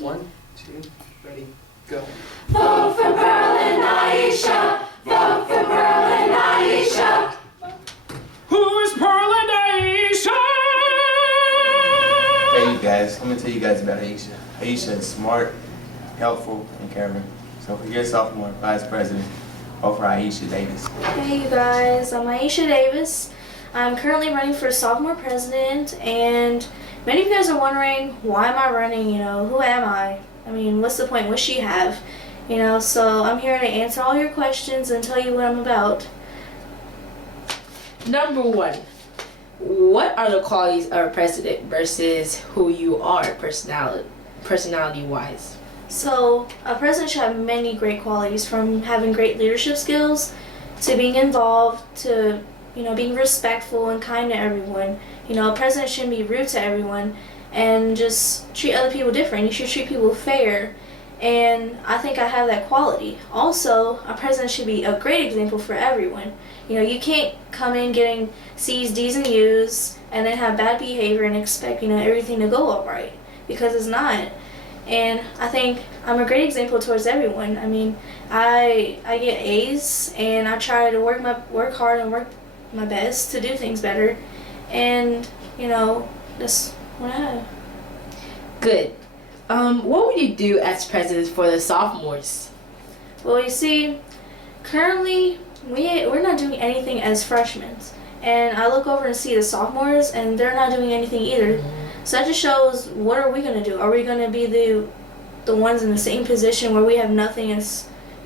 1, 2, ready, go. Vote for Pearl and Aisha. Vote for Pearl and Aisha. Who's Pearl and Aisha? Hey you guys, let me tell you guys about Aisha. Aisha is smart, helpful, and caring. So for your sophomore vice president, vote for Aisha Davis. Hey you guys, I'm Aisha Davis. I'm currently running for sophomore president, and many of you guys are wondering, why am I running? Who am I? I mean, what's the point? What she have? So I'm here to answer all your questions and tell you what I'm about. Number 1, what are the qualities of a president versus who you are personality-wise? So a president should have many great qualities, from having great leadership skills to being involved to being respectful and kind to everyone. A president shouldn't be rude to everyone and just treat other people different. You should treat people fair, and I think I have that quality. Also, a president should be a great example for everyone. You can't come in getting C's, D's, and U's and then have bad behavior and expect everything to go all right, because it's not. And I think I'm a great example towards everyone. I mean, I get A's, and I try to work hard and work my best to do things better, and that's what I have. Good. What would you do as president for the sophomores? Well, you see, currently we're not doing anything as freshmen, and I look over and see the sophomores, and they're not doing anything either. So that just shows, what are we gonna do? Are we gonna be the ones in the same position where we have nothing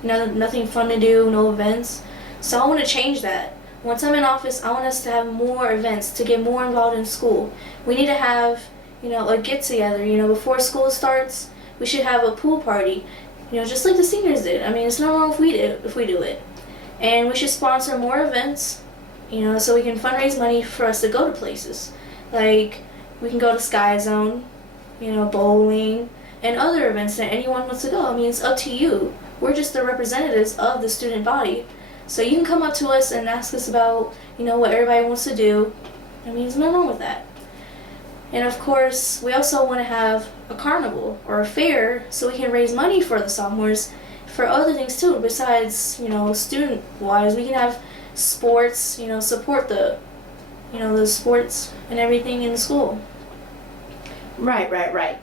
nothing fun to do, no events? So I want to change that. Once I'm in office, I want us to have more events, to get more involved in school. We need to have a get together. Before school starts, we should have a pool party. Just like the seniors did. I mean, it's not wrong if we do it. And we should sponsor more events, so we can fundraise money for us to go to places. Like, we can go to Sky Zone, bowling, and other events that anyone wants to go. I mean, it's up to you. We're just the representatives of the student body. So you can come up to us and ask us about, what everybody wants to do. I mean, there's nothing wrong with that. And of course, we also want to have a carnival or a fair so we can raise money for the sophomores for other things too. Besides, student-wise, we can have sports, support the sports and everything in the school. Right.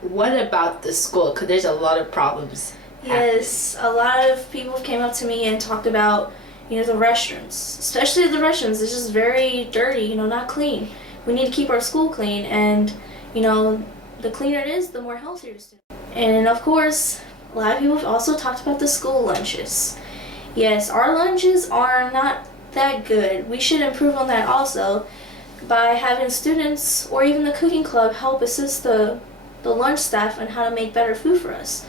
What about the school? Because there's a lot of problems. Yes, a lot of people came up to me and talked about, the restrooms. Especially the restrooms. It's just very dirty, not clean. We need to keep our school clean, and, the cleaner it is, the more healthier it's. And of course, a lot of people have also talked about the school lunches. Yes, our lunches are not that good. We should improve on that also, by having students or even the cooking club help assist the lunch staff on how to make better food for us.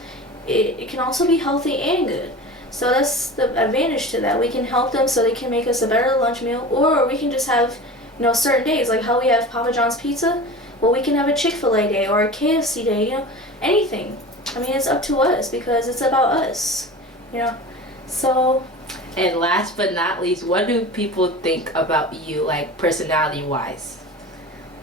It can also be healthy and good. So that's the advantage to that. We can help them so they can make us a better lunch meal, or we can just have, certain days, like how we have Papa John's pizza. Well, we can have a Chick-fil-A day or a KFC day, anything. I mean, it's up to us because it's about us, So. And last but not least, what do people think about you, like personality-wise?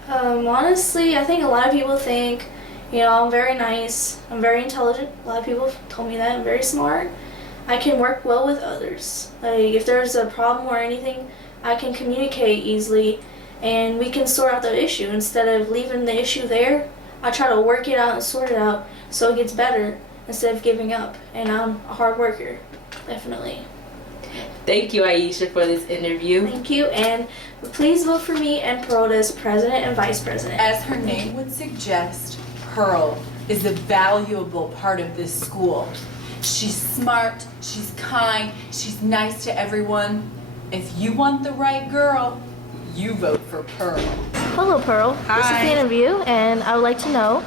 Honestly, I think a lot of people think, I'm very nice, I'm very intelligent. A lot of people have told me that I'm very smart. I can work well with others. Like, if there's a problem or anything, I can communicate easily, and we can sort out the issue. Instead of leaving the issue there, I try to work it out and sort it out so it gets better instead of giving up. And I'm a hard worker, definitely. Thank you, Aisha, for this interview. Thank you, and please vote for me and Pearl as president and vice president. As her name would suggest, Pearl is a valuable part of this school. She's smart, she's kind, she's nice to everyone. If you want the right girl, you vote for Pearl. Hello, Pearl. Hi. This is the interview, and I would like to know,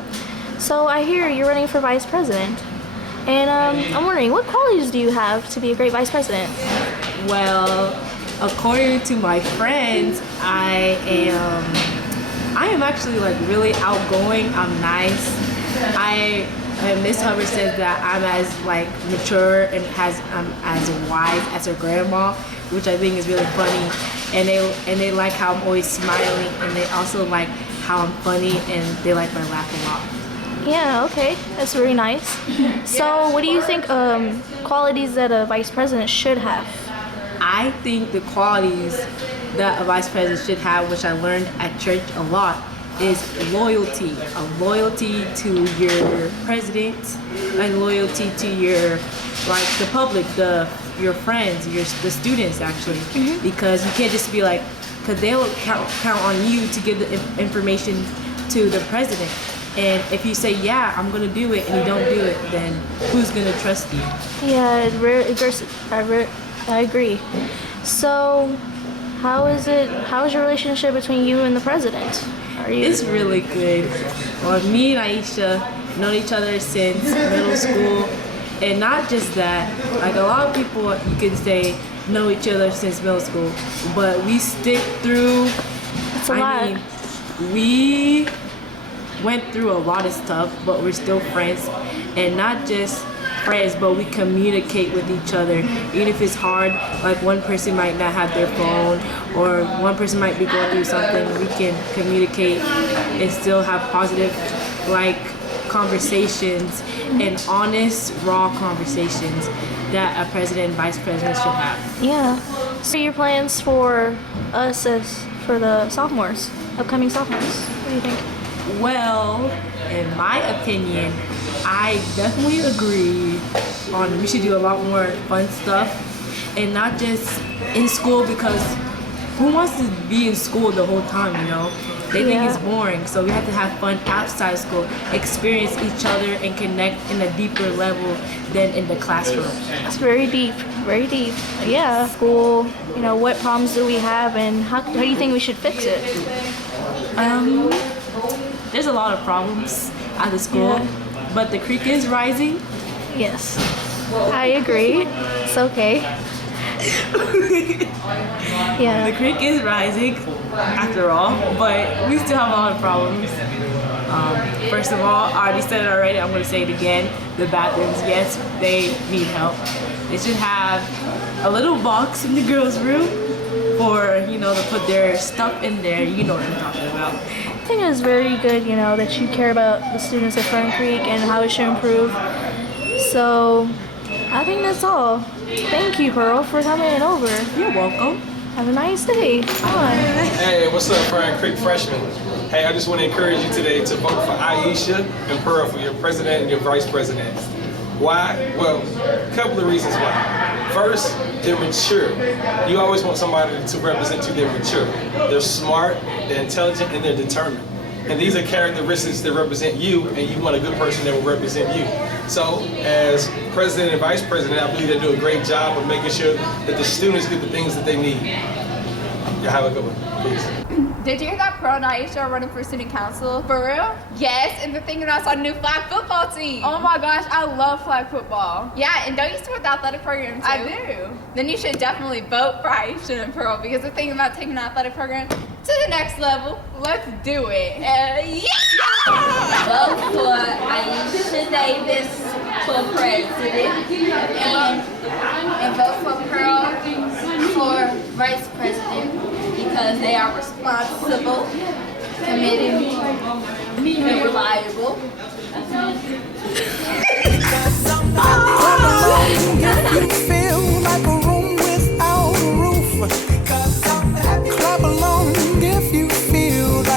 so I hear you're running for vice president. And I'm wondering, what qualities do you have to be a great vice president? Well, according to my friends, I am actually like really outgoing. I'm nice. Miss Hubbard says that I'm as like mature and as wise as her grandma, which I think is really funny. And they like how I'm always smiling, and they also like how I'm funny, and they like my laugh a lot. Yeah, okay. That's very nice. So, what do you think qualities that a vice president should have? I think the qualities that a vice president should have, which I learned at church a lot, is loyalty. A loyalty to your president, and loyalty to your, like, the public, your friends, the students actually, because you can't just be like, because they will count on you to give the information to the president. And if you say, yeah, I'm gonna do it, and you don't do it, then who's gonna trust you? Yeah, I agree. So, how is your relationship between you and the president? It's really good. Well, me and Aisha known each other since middle school, and not just that. Like a lot of people, you can say know each other since middle school, but we stick through. It's a lot. mean, we went through a lot of stuff, but we're still friends, and not just friends, but we communicate with each other. Even if it's hard, like one person might not have their phone, or one person might be going through something, we can communicate and still have positive, like, conversations and honest, raw conversations that a president and vice president should have. Yeah. So, your plans for us for the sophomores, upcoming sophomores? What do you think? Well, in my opinion, I definitely agree on we should do a lot more fun stuff, and not just in school, because who wants to be in school the whole time, you know? They think it's boring, so we have to have fun outside school, experience each other, and connect in a deeper level than in the classroom. It's very deep, very deep. Yeah. School, what problems do we have, and how do you think we should fix it? There's a lot of problems at the school, but the creek is rising. Yes, I agree. It's okay. Yeah. The creek is rising, after all, but we still have a lot of problems. First of all, I already said it already, I'm going to say it again. The bathrooms, yes, they need help. They should have a little box in the girls' room for, to put their stuff in there. You know what I'm talking about. I think it's very good, that you care about the students at Fern Creek and how it should improve. So, I think that's all. Thank you, Pearl, for coming over. You're welcome. Have a nice day. Bye. Hey, what's up, Fern Creek freshmen? Hey, I just want to encourage you today to vote for Aisha and Pearl for your president and your vice president. Why? Well, a couple of reasons why. First, they're mature. You always want somebody to represent you. They're mature. They're smart, they're intelligent, and they're determined. And these are characteristics that represent you, and you want a good person that will represent you. So, as president and vice president, I believe they do a great job of making sure that the students get the things that they need. Y'all have a good one. Peace. Did you hear that Pearl and Aisha are running for student council? For real? Yes, and the thing is, I saw a new flag football team. Oh my gosh, I love flag football. Yeah, and don't you support the athletic program too? I do. Then you should definitely vote for Aisha and Pearl, because the thing about taking the athletic program to the next level. Let's do it. Yeah! Vote for Aisha Davis for president, And vote for Pearl for vice president, because they are responsible, committed, and reliable.